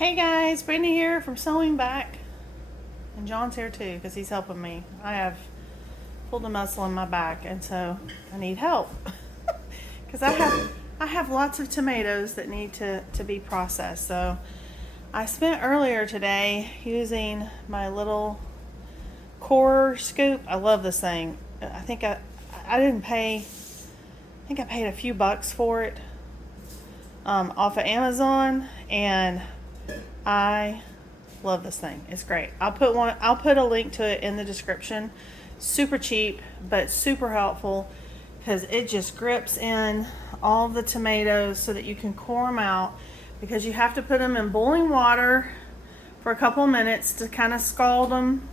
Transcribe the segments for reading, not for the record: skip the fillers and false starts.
Hey guys, Brittany here from Sewing Back. And John's here too because he's helping me. I have pulled a muscle in my back and so I need help. Because I have lots of tomatoes that need to be processed. So I spent earlier today using my little core scoop. I love this thing. I think I didn't pay, I think I paid a few bucks for it off of Amazon, and I love this thing. It's great. I'll put a link to it in the description. Super cheap, but super helpful because it just grips in all the tomatoes so that you can core them out, because you have to put them in boiling water for a couple of minutes to kind of scald them.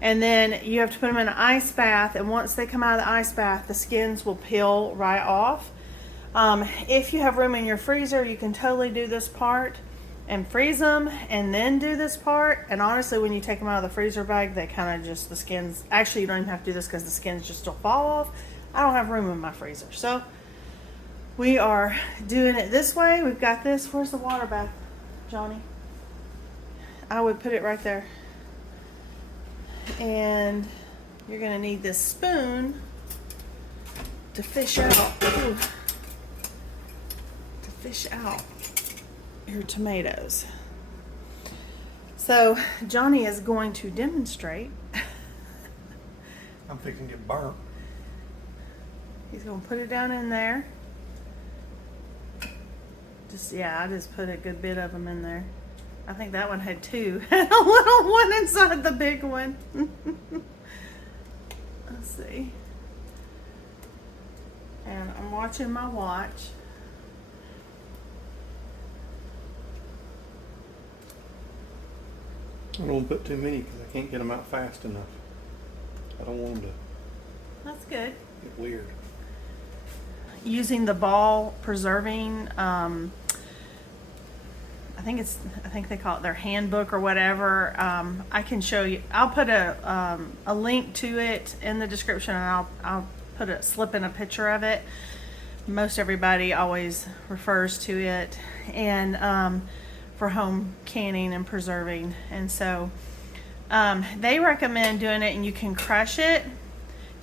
And then you have to put them in an ice bath, and once they come out of the ice bath, the skins will peel right off. If you have room in your freezer, you can totally do this part and freeze them and then do this part. And honestly, when you take them out of the freezer bag, they kind of just, the skins, actually you don't even have to do this because the skins just still fall off. I don't have room in my freezer. So we are doing it this way. We've got this. Where's the water bath, Johnny? I would put it right there. And you're gonna need this spoon to fish out, your tomatoes. So Johnny is going to demonstrate. I'm thinking get burnt. He's gonna put it down in there. I just put a good bit of them in there. I think that one had two. A little one inside the big one. Let's see. And I'm watching my watch. I don't want to put too many because I can't get them out fast enough. I don't want them to That's good. get weird. Using the ball preserving, I think they call it their handbook or whatever. I can show you. I'll put a link to it in the description, and I'll slip in a picture of it. Most everybody always refers to it, and for home canning and preserving. And so they recommend doing it, and you can crush it.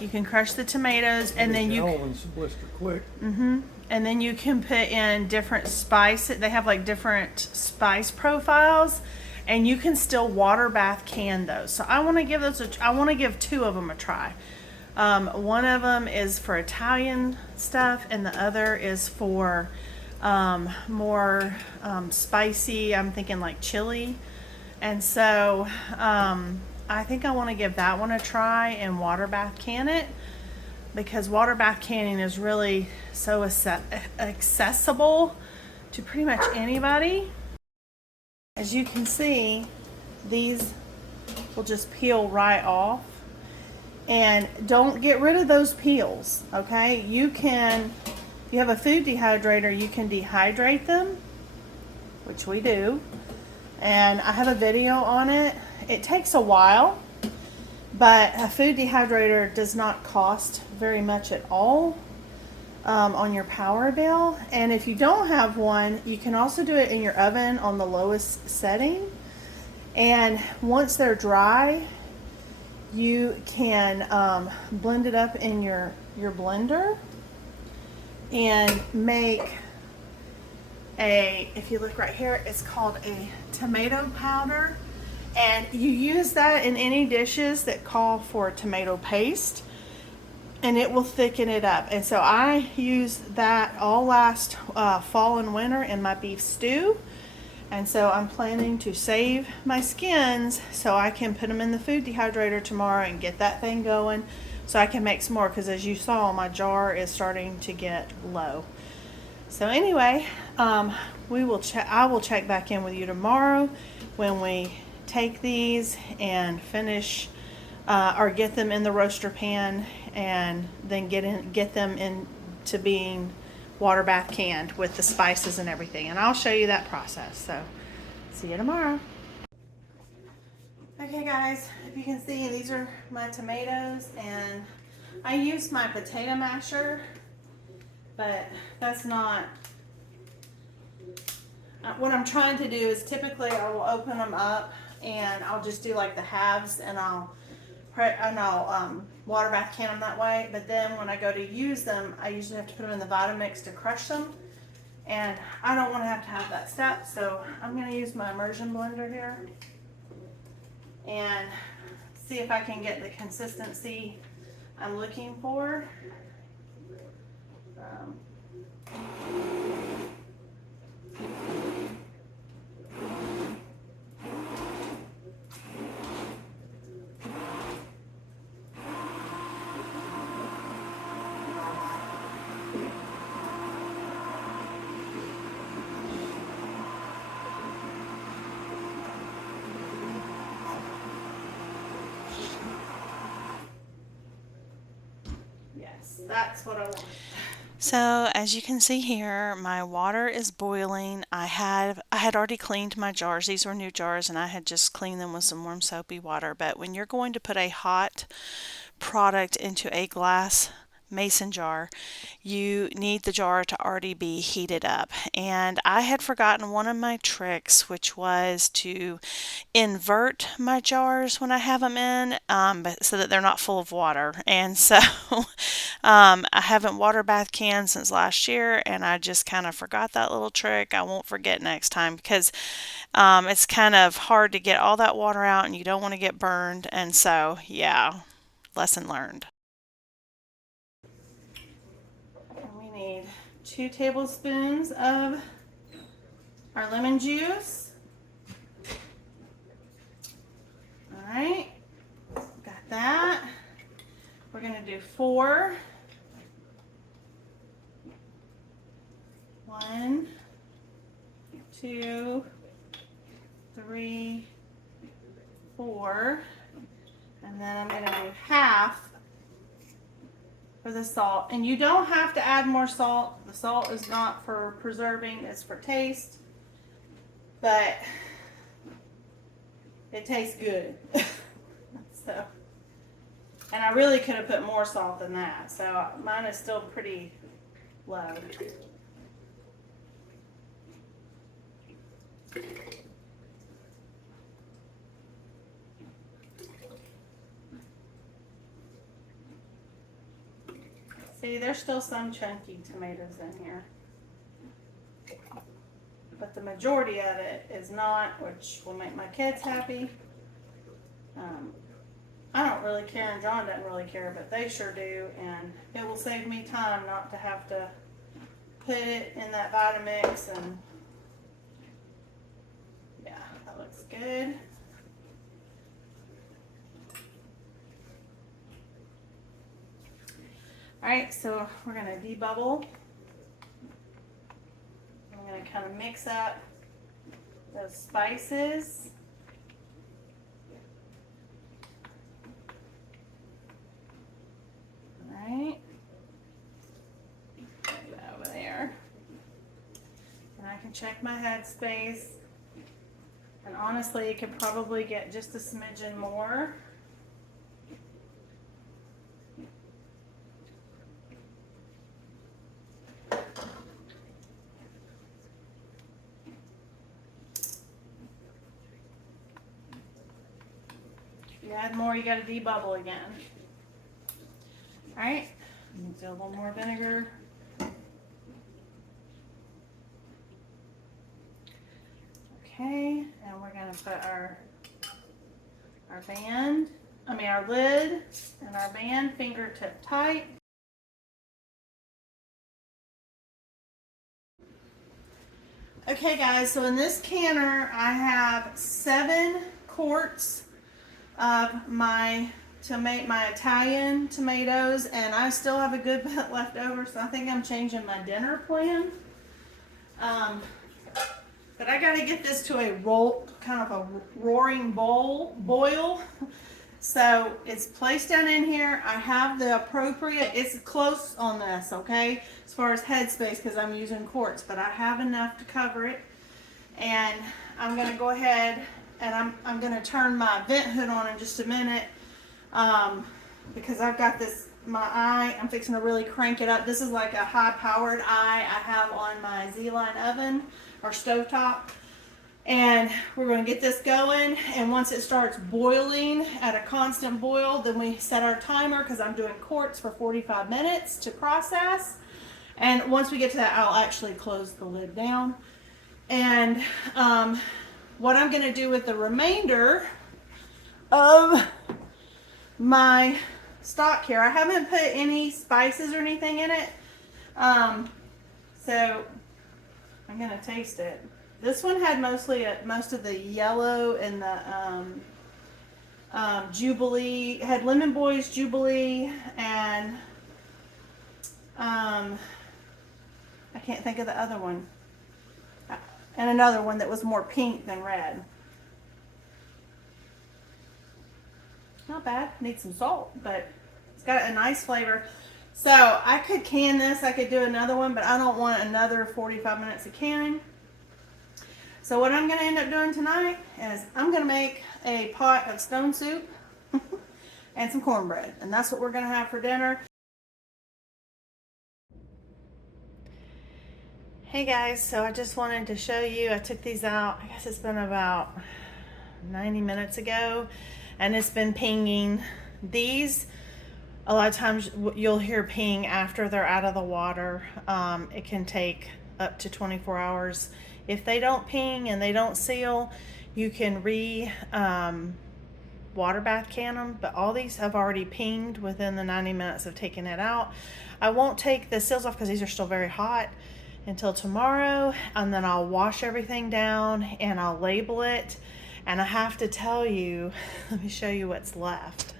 You can crush the tomatoes, and then you blister quick. And then you can put in different spice. They have like different spice profiles, and you can still water bath can those. So I want to give those. I want to give two of them a try. One of them is for Italian stuff, and the other is for more spicy. I'm thinking like chili, and so I think I want to give that one a try and water bath can it, because water bath canning is really so accessible to pretty much anybody. As you can see, these will just peel right off. And don't get rid of those peels, okay? You can, if you have a food dehydrator, you can dehydrate them, which we do. And I have a video on it. It takes a while, but a food dehydrator does not cost very much at all on your power bill. And if you don't have one, you can also do it in your oven on the lowest setting. And once they're dry, you can blend it up in your blender and make if you look right here, it's called a tomato powder. And you use that in any dishes that call for tomato paste, and it will thicken it up. And so I used that all last fall and winter in my beef stew. And so I'm planning to save my skins so I can put them in the food dehydrator tomorrow and get that thing going so I can make some more, because as you saw, my jar is starting to get low. So anyway, I will check back in with you tomorrow when we take these and finish or get them in the roaster pan, and then get them into being water bath canned with the spices and everything, and I'll show you that process. So see you tomorrow. Okay guys, if you can see, these are my tomatoes, and I used my potato masher, but that's not what I'm trying to do is typically I will open them up and I'll just do like the halves and I'll water bath can them that way. But then when I go to use them, I usually have to put them in the Vitamix to crush them. And I don't want to have that step, so I'm going to use my immersion blender here and see if I can get the consistency I'm looking for. Yes, that's what I want. So as you can see here, my water is boiling. I had already cleaned my jars. These were new jars and I had just cleaned them with some warm soapy water. But when you're going to put a hot product into a glass mason jar, you need the jar to already be heated up. And I had forgotten one of my tricks, which was to invert my jars when I have them in, but so that they're not full of water. And so I haven't water bath canned since last year, and I just kind of forgot that little trick. I won't forget next time because it's kind of hard to get all that water out and you don't want to get burned. And so, yeah, lesson learned. And we need 2 tablespoons of our lemon juice. All right, got that. We're going to do 4. 1, 2, 3, 4, and then I'm going to do half for the salt. And you don't have to add more salt. The salt is not for preserving, it's for taste. But it tastes good. So, and I really could have put more salt than that. So mine is still pretty low. See, there's still some chunky tomatoes in here. But the majority of it is not, which will make my kids happy. I don't really care, and John doesn't really care, but they sure do, and it will save me time not to have to put it in that Vitamix. And yeah, that looks good. Alright, so we're going to debubble. I'm going to kind of mix up those spices. Alright. Put it over there. And I can check my headspace. And honestly, you could probably get just a smidgen more. If you add more, you got to debubble again. All right, do a little more vinegar. Okay, and we're going to put our lid and our band fingertip tight. Okay guys, so in this canner I have 7 quarts of my Italian tomatoes, and I still have a good bit left over, so I think I'm changing my dinner plan. But I got to get this to a kind of a roaring boil. So it's placed down in here. I have the appropriate, it's close on this, okay, as far as headspace, because I'm using quarts, but I have enough to cover it. And I'm going to go ahead and I'm going to turn my vent hood on in just a minute, because I've got this my eye. I'm fixing to really crank it up. This is like a high-powered eye I have on my Z-Line oven or stovetop. And we're going to get this going, and once it starts boiling at a constant boil, then we set our timer, because I'm doing quarts for 45 minutes to process. And once we get to that, I'll actually close the lid down. And what I'm going to do with the remainder of my stock here, I haven't put any spices or anything in it, so I'm going to taste it. This one had most of the yellow and the Jubilee. It had Lemon Boys, Jubilee, and I can't think of the other one. And another one that was more pink than red. Not bad. Needs some salt, but it's got a nice flavor. So I could can this. I could do another one, but I don't want another 45 minutes of canning. So what I'm going to end up doing tonight is I'm going to make a pot of stone soup and some cornbread. And that's what we're going to have for dinner. Hey guys, so I just wanted to show you, I took these out, I guess it's been about 90 minutes ago, and it's been pinging. These, a lot of times you'll hear ping after they're out of the water. It can take up to 24 hours. If they don't ping and they don't seal, you can water bath can them, but all these have already pinged within the 90 minutes of taking it out. I won't take the seals off because these are still very hot until tomorrow, and then I'll wash everything down and I'll label it. And I have to tell you, let me show you what's left.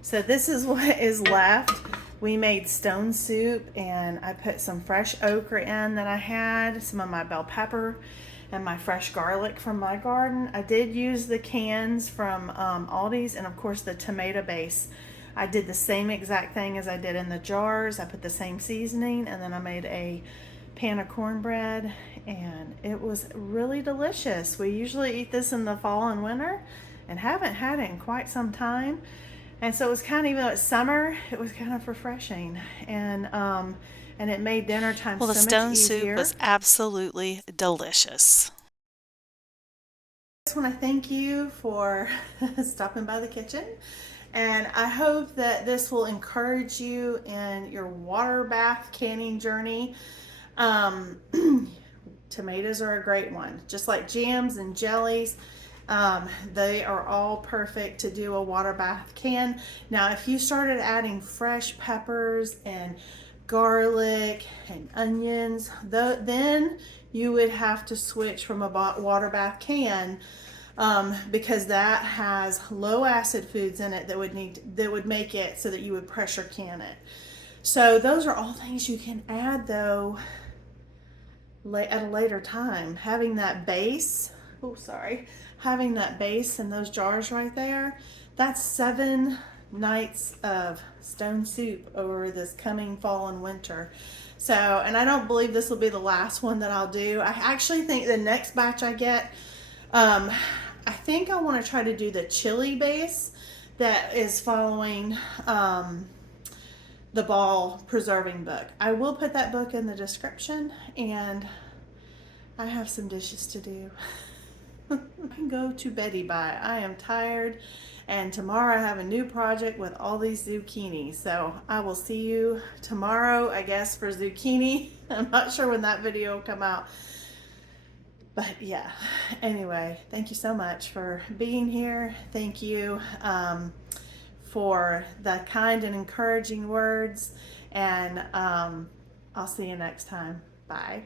So this is what is left. We made stone soup, and I put some fresh okra in that I had, some of my bell pepper, and my fresh garlic from my garden. I did use the cans from Aldi's, and of course the tomato base. I did the same exact thing as I did in the jars. I put the same seasoning, and then I made a pan of cornbread, and it was really delicious. We usually eat this in the fall and winter and haven't had it in quite some time. And so it was kind of, even though it's summer, it was kind of refreshing. And it made dinner time so much easier. Well, the stone soup was absolutely delicious. I just want to thank you for stopping by the kitchen. And I hope that this will encourage you in your water bath canning journey. Tomatoes are a great one. Just like jams and jellies. They are all perfect to do a water bath can. Now, if you started adding fresh peppers and garlic and onions, then you would have to switch from a water bath can, because that has low acid foods in it that would make it so that you would pressure can it. So those are all things you can add though at a later time. Having that base, having that base in those jars right there, that's 7 nights of stone soup over this coming fall and winter. So, and I don't believe this will be the last one that I'll do. I actually think the next batch I get, I think I want to try to do the chili base that is following the Ball Preserving book. I will put that book in the description, and I have some dishes to do. I can go to Betty by. I am tired, and tomorrow I have a new project with all these zucchini. So I will see you tomorrow, I guess, for zucchini. I'm not sure when that video will come out. But yeah, anyway, thank you so much for being here. Thank you for the kind and encouraging words, and I'll see you next time. Bye.